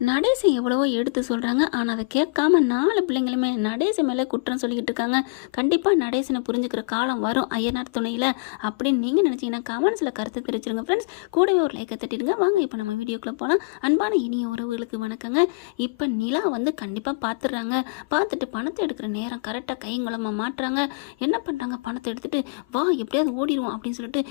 நடேசன் எவ்வளவோ எடுத்து சொல்கிறாங்க ஆனால் அதை கேட்காம நாலு பிள்ளைங்களுமே நடேசன் மேலே குற்றம் சொல்லிக்கிட்டு இருக்காங்க. கண்டிப்பாக நடேசனை புரிஞ்சுக்கிற காலம் வரும். ஐயனார் துணையில் அப்படின்னு நீங்கள் நினச்சிங்கன்னா கமெண்ட்ஸில் கருத்து தெரிவிச்சிருங்க ஃப்ரெண்ட்ஸ் கூடவே ஒரு லைக்கை தட்டிடுங்க. வாங்க இப்போ நம்ம வீடியோக்குள்ளே போகலாம் அன்பான இனிய உறவுகளுக்கு வணக்கங்க. இப்போ நிலா வந்து கண்டிப்பாக பார்த்துடுறாங்க பார்த்துட்டு பணத்தை எடுக்கிற நேரம் கரெக்டாக கைங்குளமாக மாட்டுறாங்க. என்ன பண்ணுறாங்க பணத்தை எடுத்துகிட்டு வா எப்படியாவது ஓடிடுவோம் அப்படின்னு சொல்லிட்டு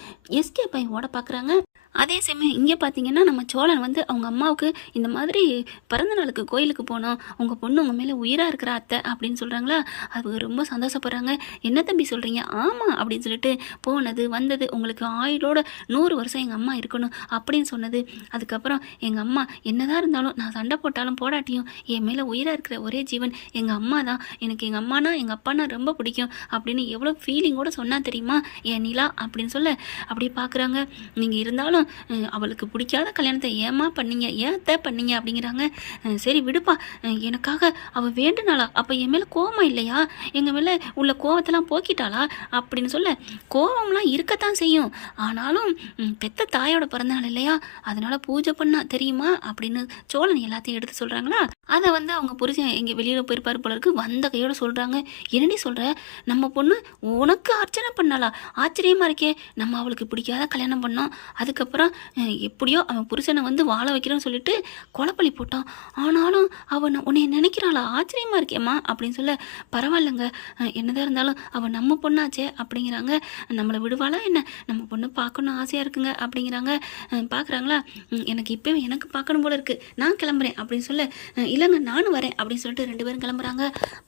எஸ்கே பையன் ஓட பார்க்குறாங்க அதே சமயம் இங்கே பார்த்தீங்கன்னா நம்ம சோழன் வந்து அவங்க அம்மாவுக்கு இந்த மாதிரி பிறந்த நாளுக்கு கோயிலுக்கு போனோம். உங்கள் பொண்ணு உங்கள் மேலே உயிராக இருக்கிற அத்தை அப்படின்னு சொல்கிறாங்களா அவங்க ரொம்ப சந்தோஷப்படுறாங்க. என்ன தம்பி சொல்கிறீங்க ஆமாம் அப்படின்னு சொல்லிட்டு போனது வந்தது. உங்களுக்கு ஆயுளோட நூறு வருஷம் எங்கள் அம்மா இருக்கணும் அப்படின்னு சொன்னது. அதுக்கப்புறம் எங்கள் அம்மா என்னதான் இருந்தாலும் நான் சண்டை போட்டாலும் போடாட்டியும் என் மேலே உயிராக இருக்கிற ஒரே ஜீவன் எங்கள் அம்மா தான். எனக்கு எங்கள் அம்மானா எங்கள் அப்பானா ரொம்ப பிடிக்கும் அப்படின்னு எவ்வளோ ஃபீலிங்கோட சொன்னால் தெரியுமா? என் நிலா அப்படின்னு சொல்ல அப்படியே பார்க்குறாங்க நீங்கள் இருந்தாலும் அவளுக்கு பிடிக்காத கல்யாணத்தை ஏமா பண்ணீங்க? ஏத்த பண்ணீங்க? அப்படிங்கிறாங்க. சரி விடுப்பா. எனக்காக அவள் வேண்டுனாளா? அப்போ என் மேலே கோவம் இல்லையா? எங்கள் மேலே உள்ள கோவத்தெல்லாம் போக்கிட்டாளா? அப்படின்னு சொல்ல கோவம்லாம் இருக்கத்தான் செய்யும். ஆனாலும் பெத்த தாயோட பிறந்தநாள் இல்லையா? அதனால பூஜை பண்ணா தெரியுமா? அப்படின்னு சோழன் எல்லாத்தையும் எடுத்து சொல்கிறாங்களா அதை வந்து அவங்க புருஷன் எங்கே வெளியில் போயிருப்பார் போல இருக்கு. வந்த கையோட சொல்கிறாங்க என்னடி சொல்கிற நம்ம பொண்ணு உனக்கு அர்ச்சனை பண்ணாளா? ஆச்சரியமாக இருக்கே. நம்ம அவளுக்கு பிடிக்காத கல்யாணம் பண்ணோம். அதுக்கப்புறம் அப்புறம் எப்படியோ அவன் புருஷனை வந்து வாழ வைக்கிறோன்னு சொல்லிட்டு கொலப்பள்ளி போட்டான். ஆனாலும் அவன் உன்னை நினைக்கிறாளா? ஆச்சரியமாக இருக்கேம்மா அப்படின்னு சொல்ல பரவாயில்லைங்க. என்னதான் இருந்தாலும் அவன் நம்ம பொண்ணாச்சே அப்படிங்கிறாங்க. நம்மளை விடுவாளா என்ன? நம்ம பொண்ணு பார்க்கணும் ஆசையாக இருக்குங்க அப்படிங்கிறாங்க. பார்க்குறாங்களா? எனக்கு இப்போ எனக்கு பார்க்கணும் போல இருக்குது நான் கிளம்புறேன் அப்படின்னு சொல்ல இல்லைங்க நானும் வரேன் அப்படின்னு சொல்லிட்டு ரெண்டு பேரும் கிளம்புறாங்க.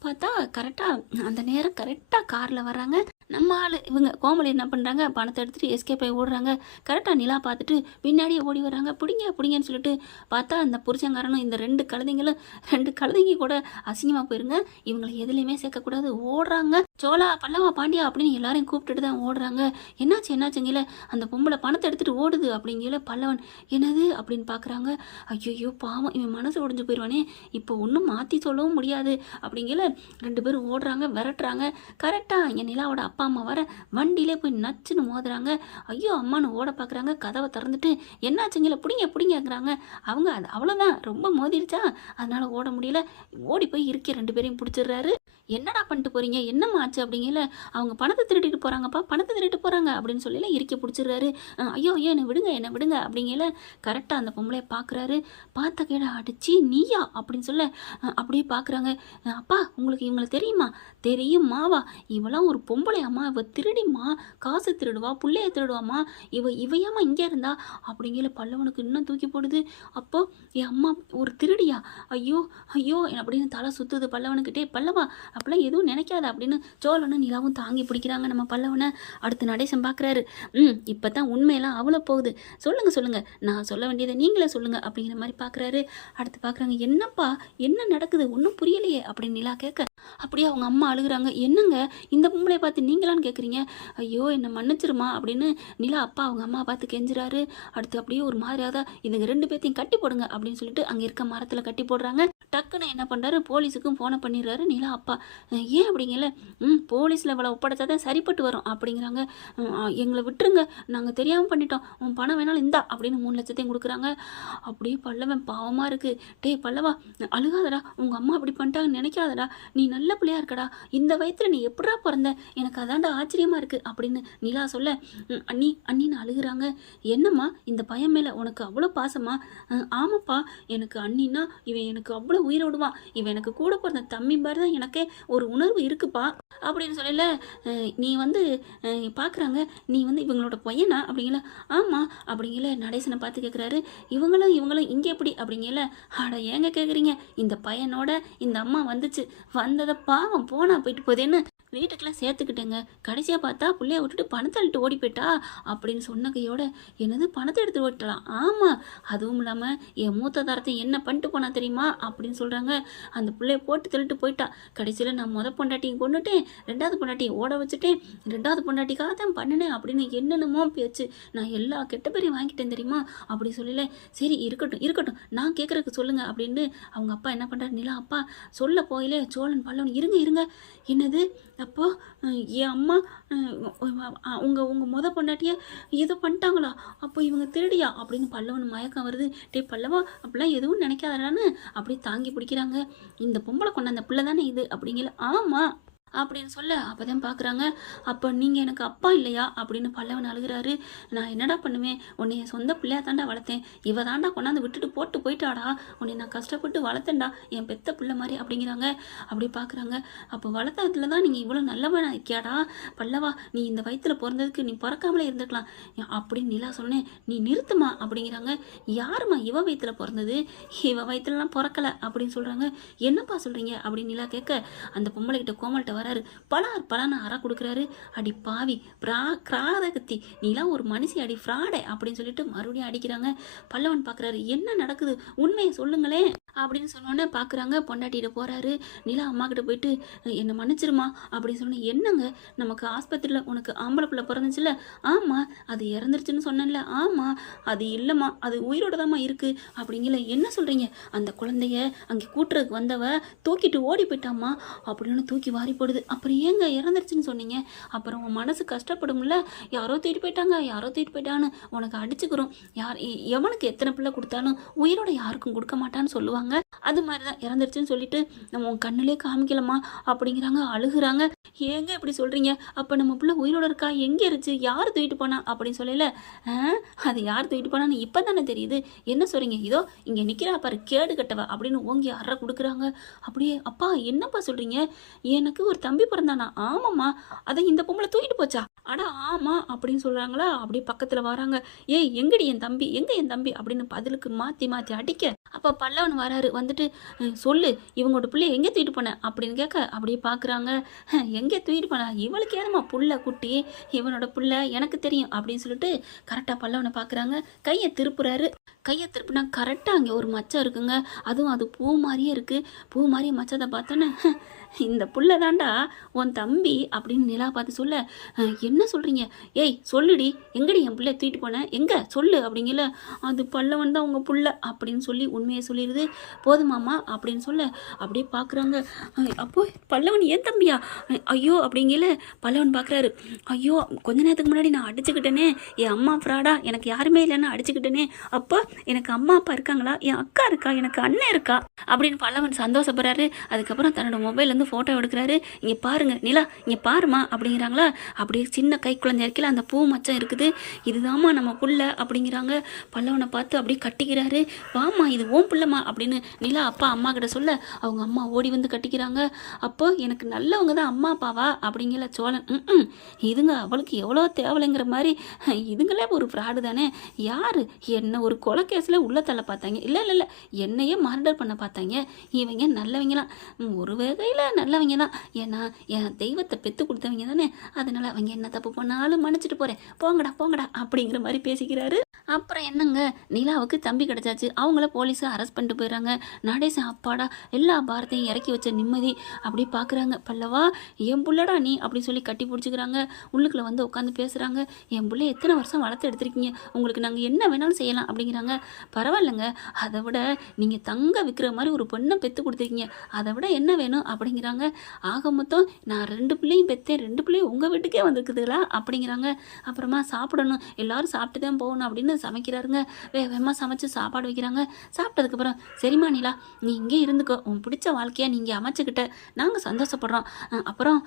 பார்த்தா கரெக்டாக அந்த நேரம் கரெக்டாக காரில் வர்றாங்க. நம்ம ஆள் இவங்க கோமலி என்ன பண்ணுறாங்க பணத்தை எடுத்துகிட்டு எஸ்கேப் போய் ஓடுறாங்க. கரெக்டாக நிலா பார்த்துட்டு பின்னாடியே ஓடி வராங்க பிடிங்க பிடிங்கன்னு சொல்லிட்டு பார்த்தா அந்த புருஷங்காரனும் இந்த ரெண்டு கழுதைங்களும் ரெண்டு கழுதைங்க கூட அசிங்கமாக போயிருங்க. இவங்களை எதுலேயுமே சேர்க்கக்கூடாது. ஓடுறாங்க. சோழா பல்லவா பாண்டியா அப்படின்னு எல்லாரையும் கூப்பிட்டுட்டு தான் ஓடுறாங்க. என்னாச்சு என்னாச்சுங்கல அந்த பொம்பளை பணத்தை எடுத்துகிட்டு ஓடுது அப்படிங்கல பல்லவன் என்னது? அப்படின்னு பார்க்குறாங்க ஐயோ பாவம். இவன் மனசு ஒடிஞ்சு போயிடுவானே இப்போ ஒன்றும் மாற்றி சொல்லவும் முடியாது அப்படிங்கல ரெண்டு பேரும் ஓடுறாங்க விரட்டுறாங்க. கரெக்டாக என் நிலாவோட அப்பா அம்மா வர வண்டியிலே போய் நச்சுன்னு மோதுறாங்க. ஐயோ அம்மானு ஓட பார்க்குறாங்க கதவை திறந்துட்டு என்னாச்சுங்கள பிடிங்க பிடிங்கங்கிறாங்க அவங்க அது அவ்வளோதான் ரொம்ப மோதிடுச்சா? அதனால ஓட முடியல. ஓடி போய் இருக்க. ரெண்டு பேரையும் பிடிச்சிடுறாரு. என்னடா பண்ணிட்டு போறீங்க? என்னம்மா ஆச்சு அப்படிங்கல அவங்க பணத்தை திருடிட்டு போகிறாங்கப்பா பணத்தை திருடிட்டு போகிறாங்க அப்படின்னு சொல்லி இறுக்கி பிடிச்சிடுறாரு. ஐயோ ஐயோ என்னை விடுங்க என்னை விடுங்க அப்படிங்கல கரெக்டாக அந்த பொம்பளைய பார்க்குறாரு பார்த்த கேட அடிச்சு நீயா? அப்படின்னு சொல்ல அப்படியே பார்க்குறாங்க அப்பா உங்களுக்கு இவங்களை தெரியுமா? தெரியுமாவா இவளாம் ஒரு பொம்பளை அம்மா. இவ திருடிம்மா. காசு திருடுவா பிள்ளைய திருடுவாம்மா. இவ இவையாம்மா இங்கே இருந்தா? அப்படிங்கிற பல்லவனுக்கு இன்னும் தூக்கி போடுது. அப்போ என் அம்மா ஒரு திருடியா? ஐயோ ஐயோ அப்படின்னு தலை சுத்துது பல்லவனுக்கிட்டே. பல்லவா அப்போல்லாம் எதுவும் நினைக்காத அப்படின்னு சோழனும் நிலாவும் தாங்கி பிடிக்கிறாங்க நம்ம பல்லவனை. அடுத்து நடேசம் பார்க்குறாரு ம் இப்போ தான் உண்மையெல்லாம் அவ்வளோ போகுது. சொல்லுங்கள் சொல்லுங்கள் நான் சொல்ல வேண்டியதை நீங்களே சொல்லுங்கள் அப்படிங்கிற மாதிரி பார்க்குறாரு அடுத்து பார்க்குறாங்க என்னப்பா என்ன நடக்குது? ஒன்றும் புரியலையே அப்படின்னு நிலா கேட்க அப்படியே அவங்க அம்மா அழுகுறாங்க. என்னங்க? இந்த பொம்பளைய பார்த்து நீங்களான்னு கேட்குறீங்க ஐயோ என்னை மன்னிச்சிருமா அப்படின்னு நிலா அப்பா அவங்க அம்மா பார்த்து கெஞ்சுறாரு. அடுத்து அப்படியே ஒரு மாதிரியாக தான் இதுங்க ரெண்டு பேர்த்தையும் கட்டி போடுங்க அப்படின்னு சொல்லிட்டு அங்கே இருக்க மரத்தில் கட்டி போடுறாங்க. டக்குன்னு என்ன பண்ணுறாரு போலீஸுக்கும் ஃபோனை பண்ணிடுறாரு நிலா அப்பா. ஏன் அப்படிங்கல? ம் போலீஸில் இவ்வளோ ஒப்படைச்சா தான் சரிப்பட்டு வரும் அப்படிங்கிறாங்க. எங்களை விட்டுருங்க. நாங்கள் தெரியாமல் பண்ணிட்டோம். உன் பணம் வேணாலும் இந்தா அப்படின்னு மூணு லட்சத்தையும் கொடுக்குறாங்க. அப்படியே பல்லவன் பாவமாக இருக்குது டேய் பல்லவா அழுகாதடா. உங்கள் அம்மா அப்படி பண்ணிட்டாங்கன்னு நினைக்காதடா. நீ நல்ல பிள்ளையா இருக்கடா. இந்த வயத்தில் நீ எப்படா பிறந்த? எனக்கு அதான்டா ஆச்சரியமாக இருக்குது அப்படின்னு நிலா சொல்ல அண்ணி அண்ணின்னு அழுகுறாங்க. என்னம்மா இந்த பையன் மேலே உனக்கு அவ்வளோ பாசமா? ஆமாப்பா எனக்கு அண்ணின்னா இவன் எனக்கு அவ்வளோ உயிரோடுவான். இவன் எனக்கு கூட பிறந்த தம்பி மாதிரி தான் எனக்கே ஒரு உணர்வு இருக்குப்பா. அப்படின்னு சொல்லல நீ வந்து பார்க்குறாங்க நீ வந்து இவங்களோட பையனா? அப்படிங்கல ஆமாம் அப்படிங்கல நடேசனை பார்த்து கேட்குறாரு இவங்களும் இவங்களும் இங்கே எப்படி? அப்படிங்கல அட ஏங்க கேட்குறீங்க இந்த பையனோட இந்த அம்மா வந்துச்சு. வந்ததை பாவம் போனா போயிட்டு போதேன்னு வீட்டுக்கெல்லாம் சேர்த்துக்கிட்டேங்க. கடைசியாக பார்த்தா பிள்ளைய விட்டுட்டு பணத்தை அள்ளிட்டு ஓடி போயிட்டா அப்படின்னு சொன்ன கையோட என்னது பணத்தை எடுத்து ஓட்டலாம் ஆமாம் அதுவும் இல்லாமல் என் மூத்த தரத்தை என்ன பண்ணிட்டு போனா தெரியுமா அப்படின்னு சொல்கிறாங்க அந்த பிள்ளைய போட்டு தள்ளிட்டு போயிட்டா. கடைசியில் நான் முத பொண்டாட்டியும் கொண்டுட்டேன் ரெண்டாவது பொண்டாட்டியை ஓட வச்சுட்டேன் ரெண்டாவது பொண்டாட்டிக்காக தான் பண்ணினேன் அப்படின்னு என்னென்னமோ பேச்சு. நான் எல்லா கெட்ட பேரையும் வாங்கிட்டேன் தெரியுமா அப்படி சொல்லல. சரி இருக்கட்டும் இருக்கட்டும் நான் கேட்குறதுக்கு சொல்லுங்கள் அப்படின்னு அவங்க அப்பா என்ன பண்ணுறாரு நிலா அப்பா சொல்ல போயிலே சோழன் பல்லவன் இருங்க இருங்க. என்னது? அப்போ என் அம்மா உங்கள் உங்கள் முத பொண்டாட்டிய ஏதோ பண்ணிட்டாங்களா? அப்போ இவங்க திருடியா? அப்படின்னு பல்லவன் மயக்கம் வருது. டே பல்லவா அப்படிலாம் எதுவும் நினைக்காதடான்னு அப்படியே தாங்கி பிடிக்கிறாங்க. இந்த பொம்பளை கொண்ட அந்த பிள்ளை தானே இது? அப்படிங்கல ஆமாம் அப்படின்னு சொல்ல அப்போ தான் பார்க்குறாங்க அப்போ நீங்கள் எனக்கு அப்பா இல்லையா? அப்படின்னு பல்லவன் அழுகிறாரு. நான் என்னடா பண்ணுவேன்? உன்னை என் சொந்த பிள்ளையா தாண்டா வளர்த்தேன். இவ தாண்டா கொண்டாந்து விட்டுட்டு போட்டு போயிட்டாடா. உன்னை நான் கஷ்டப்பட்டு வளர்த்தேன்டா. என் பெத்த பிள்ளை மாதிரி அப்படிங்கிறாங்க. அப்படி பார்க்குறாங்க அப்போ வளர்த்ததுல தான் நீங்கள் இவ்வளோ நல்லவனா இருக்கியாடா? பல்லவா நீ இந்த வயிற்றில் பிறந்ததுக்கு நீ பிறக்காமலே இருந்துக்கலாம் அப்படின்னு நிலா சொன்னேன். நீ நிறுத்துமா? அப்படிங்கிறாங்க. யாரும்மா இவ வயிற்றில் பிறந்தது? இவ வயிற்றுலலாம் பிறக்கல அப்படின்னு சொல்கிறாங்க என்னப்பா சொல்கிறீங்க அப்படின்னு நிலா கேட்க அந்த பொம்பளை கிட்ட கோமல்கிட்ட வராரு. பலார் பலான்னு அற கொடுக்குறாரு. அடி பாவி பிரா கிராதகத்தி நீலாம் ஒரு மனுஷி அடி ஃப்ராடே அப்படின்னு சொல்லிட்டு மறுபடியும் அடிக்கிறாங்க. பல்லவன் பார்க்குறாரு என்ன நடக்குது? உண்மையை சொல்லுங்களேன். அப்படின்னு சொன்னோன்னே பார்க்குறாங்க பொண்டாட்டிகிட்ட போகிறாரு நிலா அம்மா கிட்ட போயிட்டு என்னை மன்னிச்சிருமா? அப்படின்னு சொன்னேன் என்னங்க? நமக்கு ஆஸ்பத்திரியில் உனக்கு ஆம்பளை பிள்ளை பிறந்துச்சுல? ஆமாம் அது இறந்துருச்சுன்னு சொன்னேன்ல. ஆமாம் அது இல்லைம்மா அது உயிரோட தாம்மா இருக்குது அப்படிங்கல என்ன சொல்கிறீங்க அந்த குழந்தைய அங்கே கூட்டுறதுக்கு வந்தவ தூக்கிட்டு ஓடி போயிட்டாம்மா. அப்படின்னு தூக்கி வாரி போடுது. அப்புறம் ஏங்க இறந்துருச்சுன்னு சொன்னீங்க? அப்புறம் உன் மனசு கஷ்டப்படும்ல? யாரோ தூக்கிட்டு போயிட்டாங்க யாரோ தூக்கிட்டு போயிட்டான்னு உனக்கு அடிச்சுக்கிறோம். யார் எவனுக்கு எத்தனை பிள்ளை கொடுத்தாலும் உயிரோட யாருக்கும் கொடுக்க மாட்டான்னு சொல்லுவாங்க. அது மாதிரி தான் இறந்துருச்சுன்னு சொல்லிட்டு நம்ம உன் கண்ணிலே காமிக்கலம்மா அப்படிங்கிறாங்க. அழுகுறாங்க. ஏங்க இப்படி சொல்கிறீங்க அப்போ நம்ம பிள்ளை உயிரோட இருக்கா? எங்கே இருந்துச்சு? யார் தூக்கிட்டு போனா? அப்படின்னு சொல்லல. ஆ, அது யார் தூக்கிட்டு போனான்னு இப்போ தானே தெரியுது. என்ன சொல்கிறீங்க இதோ இங்கே நிற்கிறா பாரு கேடு கட்டவ அப்படின்னு ஓங்கி அற கொடுக்குறாங்க. அப்படியே அப்பா என்னப்பா சொல்கிறீங்க எனக்கு ஒரு தம்பி பிறந்தானா? ஆமாம்மா. அதை இந்த பொம்பளை தூக்கிட்டு போச்சா? அட ஆமா அப்படின்னு சொல்கிறாங்களா அப்படியே பக்கத்தில் வராங்க. ஏய் எங்கடி என் தம்பி? எங்கே என் தம்பி? அப்படின்னு பதிலுக்கு மாற்றி மாற்றி அடிக்க அப்போ பல்லவன் வராரு. வந்துட்டு சொல்லு இவங்களோட பிள்ளைய எங்கே தூக்கிட்டு போன? அப்படின்னு கேட்க அப்படியே பார்க்குறாங்க எங்கே தூக்கிட்டு போனா? இவளுக்கு ஏதமா புள்ள குட்டி? இவனோட புள்ள எனக்கு தெரியும். அப்படின்னு சொல்லிட்டு கரெக்டாக பல்லவனை பார்க்குறாங்க கையை திருப்புறாரு. கையை திருப்பினா கரெக்டாக அங்கே ஒரு மச்சம் இருக்குங்க. அதுவும் அது பூ மாதிரியே இருக்குது பூ மாதிரி மச்சத்தை பார்த்தோன்னே இந்த புள்ள தாண்டா உன் தம்பி அப்படின்னு நிலா பார்த்து சொல்ல என்ன சொல்கிறீங்க ஏய் சொல்லுடி. எங்கடி என் பிள்ளை தூக்கிட்டு போனேன் எங்கே? சொல்லு. அப்படிங்கல. அது பல்லவன் தான் உங்கள் புள்ள. அப்படின்னு சொல்லி உண்மையை சொல்லிடுது. போதுமாமா அப்படின்னு சொல்ல அப்படியே பார்க்குறாங்க அப்போ பல்லவன் ஏன் தம்பியா? ஐயோ. அப்படிங்கல பல்லவன் பார்க்குறாரு ஐயோ கொஞ்ச நேரத்துக்கு முன்னாடி நான் அடிச்சுக்கிட்டேனே. என் அம்மா ஃப்ராடா. எனக்கு யாருமே இல்லைன்னு அடிச்சுக்கிட்டேனே. அப்போ எனக்கு அம்மா அப்பா இருக்காங்களா? என் அக்கா இருக்கா? எனக்கு அண்ணன் இருக்கா? அப்படின்னு பல்லவன் சந்தோஷப்படுறாரு. அதுக்கப்புறம் தன்னோட மொபைல் மொபைல்லேருந்து ஃபோட்டோ எடுக்கிறாரு. இங்கே பாருங்க நிலா இங்கே பாருமா அப்படிங்கிறாங்களா? அப்படியே சின்ன கை குழந்தை இருக்கையில் அந்த பூ மச்சம் இருக்குது. இதுதாம்மா நம்ம புள்ள அப்படிங்கிறாங்க. பல்லவனை பார்த்து அப்படியே கட்டிக்கிறாரு. வாம்மா இது ஓம் பிள்ளைமா அப்படின்னு நிலா அப்பா அம்மா கிட்ட சொல்ல அவங்க அம்மா ஓடி வந்து கட்டிக்கிறாங்க. அப்போ எனக்கு நல்லவங்க தான் அம்மா அப்பாவா? அப்படிங்கிற சோழன் ம் இதுங்க அவளுக்கு எவ்வளோ தேவலைங்கிற மாதிரி இதுங்களே ஒரு ஃப்ராடு தானே? யார்? என்ன ஒரு கொலை கேஸில் உள்ள தள்ள பார்த்தாங்க. இல்லை இல்லை இல்லை என்னையே மர்டர் பண்ண பார்த்தாங்க. இவங்க நல்லவங்களாம். ம், ஒரு வகையில் நல்லவங்க தான். ஏன்னா என் தெய்வத்தை பெற்று கொடுத்தவங்க தானே. அதனால் அவங்க என்ன தப்பு பண்ணாலும் மன்னிச்சிட்டு போகிறேன் போங்கடா போங்கடா அப்படிங்கிற மாதிரி பேசிக்கிறாரு. அப்புறம் என்னங்க? நிலாவுக்கு தம்பி கிடச்சாச்சு. அவங்கள போலீஸு அரெஸ்ட் பண்ணிட்டு போயிடுறாங்க. நடேசன் அப்பாடா எல்லா பாரத்தையும் இறக்கி வச்ச நிம்மதி அப்படி பார்க்குறாங்க பல்லவா என் புள்ளடா நீ அப்படி சொல்லி கட்டி பிடிச்சிக்கிறாங்க. உள்ளுக்குள்ள வந்து உட்காந்து பேசுகிறாங்க என் பிள்ளை எத்தனை வருஷம் வளர்த்து எடுத்திருக்கீங்க? உங்களுக்கு நாங்கள் என்ன வேணாலும் செய்யலாம் அப்படிங்கிறாங்க. பரவாயில்லைங்க. அதை விட நீங்கள் தங்க விற்கிற மாதிரி ஒரு பொண்ணை பெற்று கொடுத்துருக்கீங்க. அதை விட என்ன வேணும் அப்படிங்கிறாங்க. ஆக மொத்தம் நான் ரெண்டு பிள்ளையும் பெற்றேன் ரெண்டு பிள்ளையும் உங்கள் வீட்டுக்கே வந்திருக்குதுங்களா அப்படிங்கிறாங்க. அப்புறமா சாப்பிடணும் எல்லோரும் சாப்பிட்டு தான் போகணும் அப்படின்னு சமைக்கிறாருங்க. வே வேகமாக சமைச்சு சாப்பாடு வைக்கிறாங்க. சாப்பிட்டதுக்கப்புறம் சரிம்மா நிலா நீ இங்கே இருந்துக்கோ. உன் பிடிச்ச வாழ்க்கையை நீங்கள் அமைச்சுக்கிட்ட. நாங்கள் சந்தோஷப்படுறோம். அப்புறம்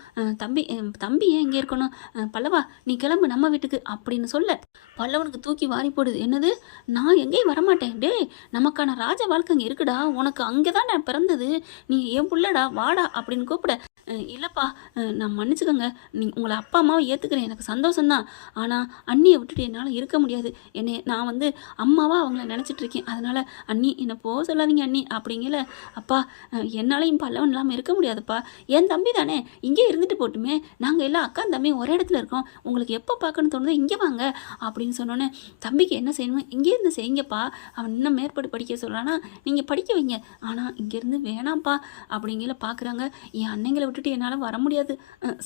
தம்பி தம்பி ஏன் இங்கே இருக்கணும்? பல்லவா நீ கிளம்பு நம்ம வீட்டுக்கு அப்படின்னு சொல்ல பல்லவனுக்கு தூக்கி வாரி போடுது. என்னது? நான் எங்கேயும் வரமாட்டேன். டேய் நமக்கான ராஜ வாழ்க்கை அங்கே இருக்குடா. உனக்கு அங்கே தான் நான் பிறந்தது. நீ என் புள்ளடா வாடா அப்படின்னு கூப்பிட. இல்லைப்பா நான் மன்னிச்சுக்கோங்க. நீ உங்களை அப்பா அம்மாவை ஏற்றுக்கிறேன் எனக்கு சந்தோஷம்தான். ஆனால் அண்ணியை விட்டுட்டு என்னால் இருக்க முடியாது. என்னை நான் வந்து அம்மாவாக அவங்கள நினச்சிட்டு இருக்கேன். அதனால் அண்ணி என்னை போக சொல்லாதீங்க அண்ணி. அப்படிங்கல அப்பா என்னாலையும் பல்லவன் இல்லாமல் இருக்க முடியாதுப்பா. என் தம்பி தானே. இங்கே இருந்துட்டு போட்டுமே. நாங்கள் எல்லாம் அக்கா தம்பி ஒரே இடத்துல இருக்கோம். உங்களுக்கு எப்போ பார்க்கணும்னு தோணுதோ இங்கே வாங்க. அப்படின்னு சொன்னோன்னே தம்பிக்கு என்ன செய்யணுமோ இங்கே இருந்து செய்யுங்கப்பா. அவன் இன்னும் மேற்பாடு படிக்க சொல்கிறானா நீங்கள் படிக்க வைங்க. ஆனால் இங்கேருந்து வேணாம்ப்பா. அப்படிங்கிற பார்க்குறாங்க என் அன்னைங்களை விட்டுட்டு என்னால் வர முடியாது.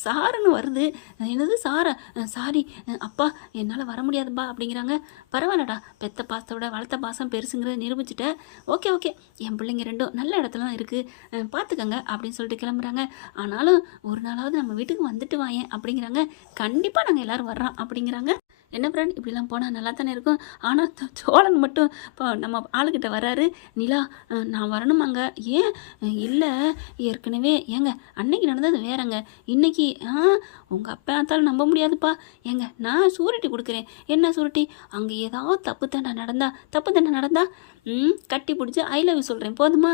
சாருன்னு வருது. என்னது சாரா? சாரி. அப்பா என்னால் வர முடியாதுப்பா அப்படிங்கிறாங்க. பரவாயில்லடா. பெத்த பாசத்தோட வளர்த்த பாசம் பெருசுங்கிறத நிரூபிச்சிட்டேன் ஓகே ஓகே. என் பிள்ளைங்க ரெண்டும் நல்ல இடத்துல தான் இருக்குது பார்த்துக்கங்க அப்படின்னு சொல்லிட்டு கிளம்புறாங்க. ஆனாலும் ஒரு நாளாவது நம்ம வீட்டுக்கு வந்துட்டு வாயேன் அப்படிங்கிறாங்க. கண்டிப்பாக நாங்கள் எல்லோரும் வர்றோம் அப்படிங்கிறாங்க. என்ன ஃப்ரெண்ட் இப்படிலாம் போனால் நல்லா தானே இருக்கும் ஆனால் சோழன் மட்டும் இப்போ நம்ம ஆளுக்கிட்ட வராரு நிலா நான் நான் வரணுமாங்க ஏன்? இல்லை ஏற்கனவே ஏங்க அன்னைக்கு நடந்தது வேறங்க. இன்னைக்கு ஆ உங்கள் அப்பா ஆத்தாலும் நம்ப முடியாதுப்பா. ஏங்க நான் சூரிட்டி கொடுக்குறேன். என்ன சூரிட்டி? அங்கே ஏதாவது தப்பு தண்டை நடந்தா. தப்பு தண்டை நடந்தா? ம் கட்டி பிடிச்சி ஐ லவ் சொல்கிறேன் போதுமா?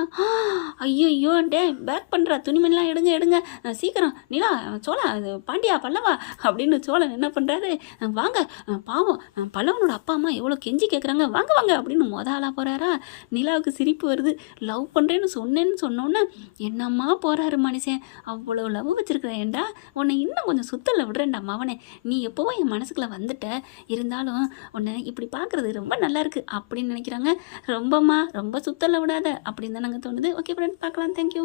ஐயோ ஐயோ டே பேக் பண்ணுறா துணிமணிலாம் எடுங்க எடுங்க. சீக்கிரம். நிலா சோழா அது பாண்டியா பல்லவா? அப்படின்னு சோழன் என்ன பண்ணுறாரு வாங்க பாவம் பல்லவனோட அப்பா அம்மா எவ்வளோ கெஞ்சி கேட்குறாங்க வாங்க வாங்க அப்படின்னு மொத ஆளாக போகிறாரா நிலாவுக்கு சிரிப்பு வருது. லவ் பண்ணுறேன்னு சொன்னேன்னு சொன்னோன்னே என்னம்மா போகிறாரு மனுஷன்? அவ்வளோ லவ் வச்சுருக்கிறேன்டா உன்னை இன்னும் கொஞ்சம் சுத்தல விடுறேன்டா மவனே. நீ எப்போவோ என் மனசுக்குள்ளே வந்துட்ட. இருந்தாலும் உன்னை இப்படி பார்க்குறது ரொம்ப நல்லாயிருக்கு அப்படின்னு நினைக்கிறாங்க. ரொம்பம்மா ரொம்ப சுத்தல விடாத அப்படின்னு தான் நாங்கள் தோணுது. ஓகே ஃப்ரெண்ட் பார்க்கலாம் தேங்க்யூ